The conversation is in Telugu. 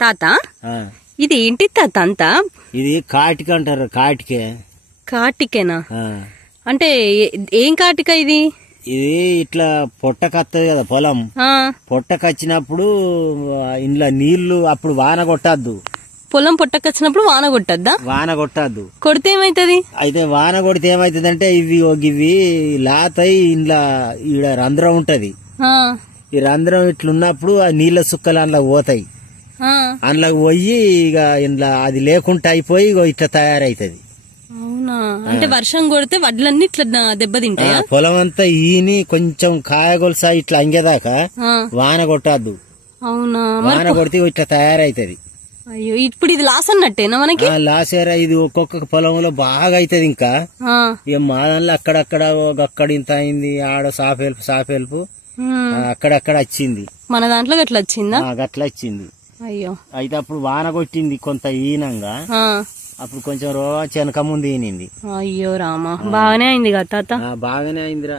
తాత ఇది ఏంటి తాత అంతా? ఇది కాటిక అంటారు. కాటికే. కాటికేనా? అంటే ఏం కాటిక ఇది? ఇది ఇట్లా పొట్టకత్తది కదా పొలం. పొట్టకచ్చినప్పుడు ఇంట్లో నీళ్లు అప్పుడు వాన కొట్టద్దు. పొలం పొట్టకొచ్చినప్పుడు వాన కొట్టద్దా? వాన కొట్టద్దు. కొడితే ఏమైతుంది? అయితే వాన కొడితే ఏమైతుంది అంటే ఇవి లాతయి ఇంట్లో ఈడ రంధ్రం ఉంటది. ఈ రంధ్రం ఇట్లున్నప్పుడు ఆ నీళ్ల సుక్కలు అందులోకి పోతాయి. అందులోకి పోయి ఇక ఇంట్లో అది లేకుండా అయిపోయి ఇట్లా తయారైతది. అవునా? అంటే వర్షం కొడితే వడ్లన్నీ ఇట్లా దెబ్బతింటాయా? పొలం అంతా ఈని కొంచెం కాయగొలుసా ఇట్లా అంగేదాకా వాన కొట్టద్దు. అవునా? వాన కొడితే ఇట్లా తయారైతది. అయ్యో, ఇప్పుడు ఇది లాస్ అన్నట్టేనా మనకి? లాసేరా. ఇది ఒక్కొక్క పొలంలో బాగా అవుతుంది. ఇంకా ఇక మా దానిలో అక్కడక్కడ అక్కడ ఇంత అయింది. ఆడ సాఫెల్పు అక్కడక్కడ వచ్చింది. మన దాంట్లో గట్ల వచ్చిందా? గట్ల వచ్చింది. అయ్యో. అయితే అప్పుడు వాన కొట్టింది కొంత ఈనంగా. అప్పుడు కొంచెం చెనక ముందు ఈనింది. అయ్యో రామా, బాగానే అయింది కదా తాత? బాగానే అయిందిరా.